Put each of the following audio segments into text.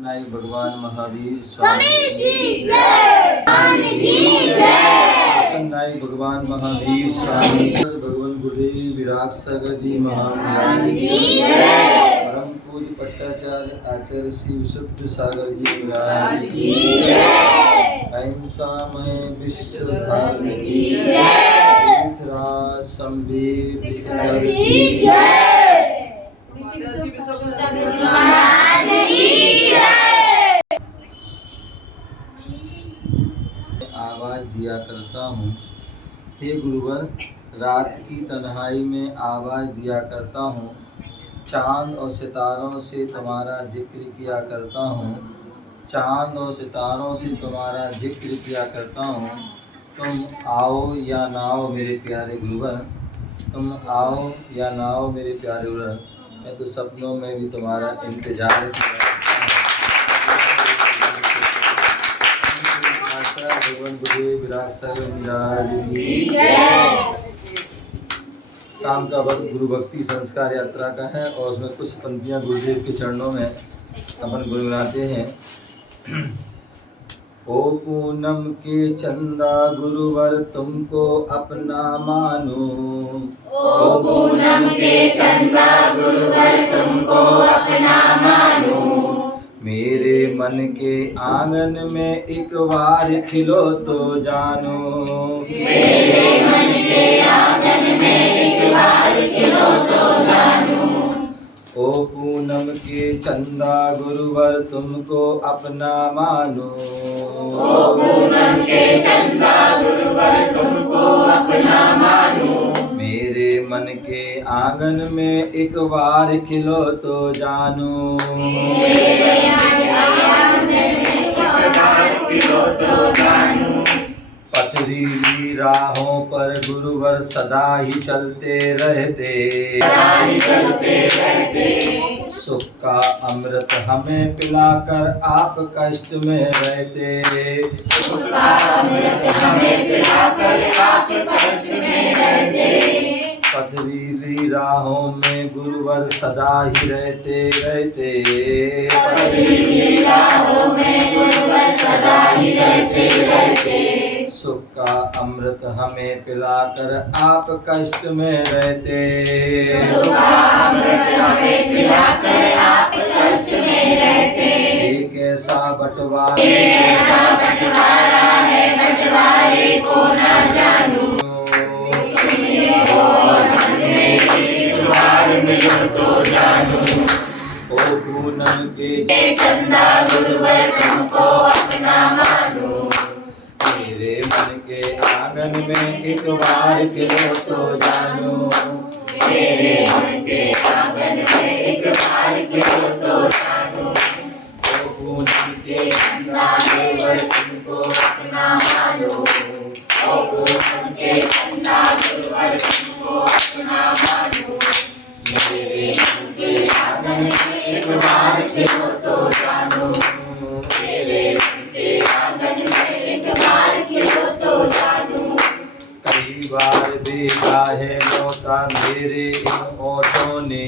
नायक भगवान महावीर स्वामी की जय। नायक भगवान महावीर स्वामी भगवान गुरुदेव विराट सागर जी महाराज की परम पूज्य पट्टाचार्य आचार्य श्री विशुद्ध सागर जी महाराज की अहिंसामय विश्व धर्म की संवीर की आवाज दिया करता हूँ। हे गुरुवर, रात की तन्हाई में आवाज दिया करता हूँ। चांद और सितारों से तुम्हारा जिक्र किया करता हूँ। चांद और सितारों से तुम्हारा जिक्र किया करता हूँ। तुम आओ या ना आओ मेरे प्यारे गुरुवर, तुम आओ या ना आओ मेरे प्यारे गुरुवर, मैं तो सपनों में भी तुम्हारा इंतजार किया। भगवान गुरुदेव विराट सागर शाम का वक्त गुरु भक्ति संस्कार यात्रा का है और उसमें कुछ पंक्तियां गुरुदेव के चरणों में अपन गुनगुनाते हैं। ओ पूनम के चंदा गुरुवर तुमको अपना मानो, ओ पूनम के चंदा गुरुवर तुमको अपना मानो, मेरे मन के आंगन में एक बार खिलो तो जानो, मेरे मन के आंगन में एक बार खिलो तो जानो, ओ पूनम के चंदा गुरुवर तुमको अपना मानो, ओ पूनम के चंदा गुरुवर तुमको अपना मानो, मेरे मन के आंगन में एक बार खिलो तो जानो, मेरे आंगन में एक बार खिलो तो जानो, पथरीली राहों पर गुरुवर सदा ही चलते रहते, सुख का अमृत हमें पिलाकर आप कष्ट में रहते, सुख का अमृत हमें पिलाकर आप कष्ट में रहते, पथरीली राहों में गुरुवर सदा ही रहते, पथरीली राहों में गुरुवर सदा ही रहते, सुख का अमृत हमें पिलाकर आप कष्ट में रहते, सुख का अमृत हमें पिलाकर आप कष्ट में रहते, एक ऐसा बंटवारा है बंटवारे को ना जानू, मिलो तो जानू, ओ पूनम के चंदा गुरुवर तुमको अपना मानो, मेरे मन के आंगन में एक बार खिलो तो जानो, मेरे मन के आंगन में एक बार खिलो तो जानू, ओ पूनम के चंदा गुरुवर तुमको अपना मानो, ओ पूनम के चंदा गुरुवर तुमको अपना मानो, मेरे मन के आंगन में एक बार खिलो तो जानू, मेरे मन के आंगन में एक बार खिलो तो जानू, कई बार देखा है लौटा मेरे इन ओठों ने,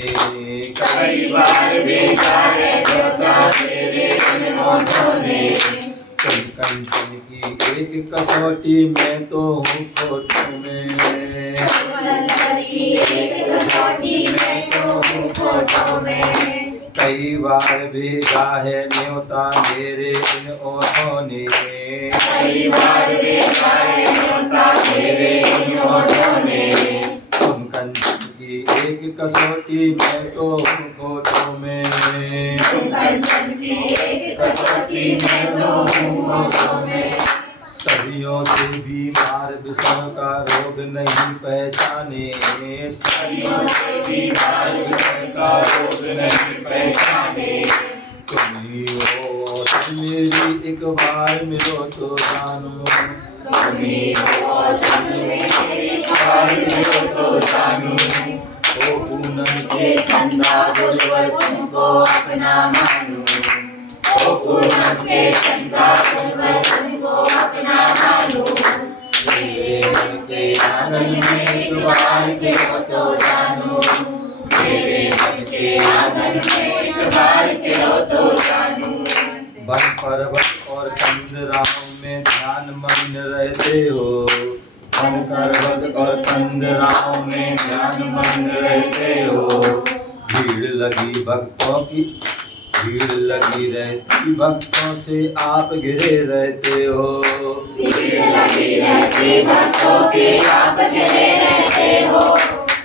कई बार देखा है लौटा मेरे इन होठों ने, कंचन की एक कसौटी में तो हूँ खोटों में, कंचन की एक कसौटी में तो हूँ खोटों में, कई बार भेजा है न्योता मेरे इन ओठों ने, कई बार देखा है लौटा मेरे इन होठों ने, तुम कंचन की एक कसौटी में तो हूँ खोटों में, कंचन की एक कसौटी में तो हूँ होठों में, सदियों से बीमार विषम का रोग नहीं पहचाने, सदियों से बीमार विषम का रोग नहीं पहचाने, तुम ही हो औषध मेरी एक बार मिलो तो जानो, तुम ही हो औषध मेरी एक बार मिलो तो जानू, ओ पूनम के चंदा गुरुवर तुमको अपना मानो, ओ पूनम के चंदा गुरुवर तुमको अपना मानो, मेरे मन के आंगन में एक बार खिलो तो जानू, मेरे मन के आंगन में एक बार खिलो तो जानू, वन पर्वत और कंदराओं में ध्यान मग्न रहते हो। वन पर्वत और कंदराओं में ध्यान मग्न रहते हो। भीड़ लगी रहती भक्तों से आप घिरे रहते हो। भीड़ लगी रहती भक्तों से आप घिरे रहते हो।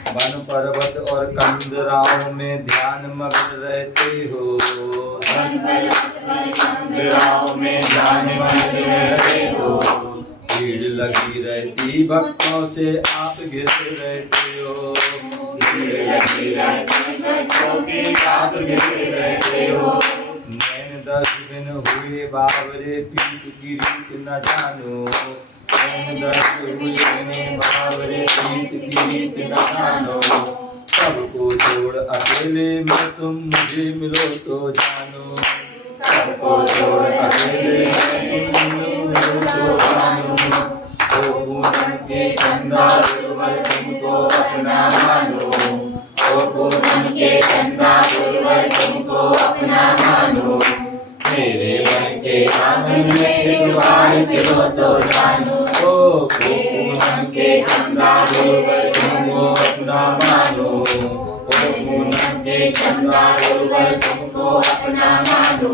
वन पर्वत और कंदराओं में ध्यान मग्न रहते हो। वन पर्वत और कंदराओं में ध्यान मग्न रहते हो। भीड़ लगी रहती भक्तों से आप घिरे रहते हो। भीड़ लगी रहती भक्तों से आप घिरे रहते हो। नैन दस बिन हुए बावरे पीठ की रीत न जानो। नैन दस हुए बिन बावरे पीठ की रीत न जानो। सबको छोड़ अकेले में तुम मुझे मिलो तो जानो। सबको छोड़ अकेले में तुम मुझे मिलो तो जानो। ओ पूनम के चंदा गुरुवर तुमको अपना मानो। ओ पूनम के चंदा गुरुवर तुमको अपना मानो। मेरे मन के आंगन में एक बार फिरो तो जानो। ओ पूनम के चंदा गुरुवर तुमको अपना मानो। ओ पूनम के चंदा गुरुवर तुमको अपना मानो।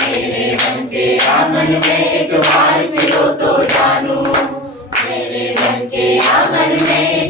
मेरे मन के आंगन में एक बार फिरो तो जानो। मेरे मन के आंगन में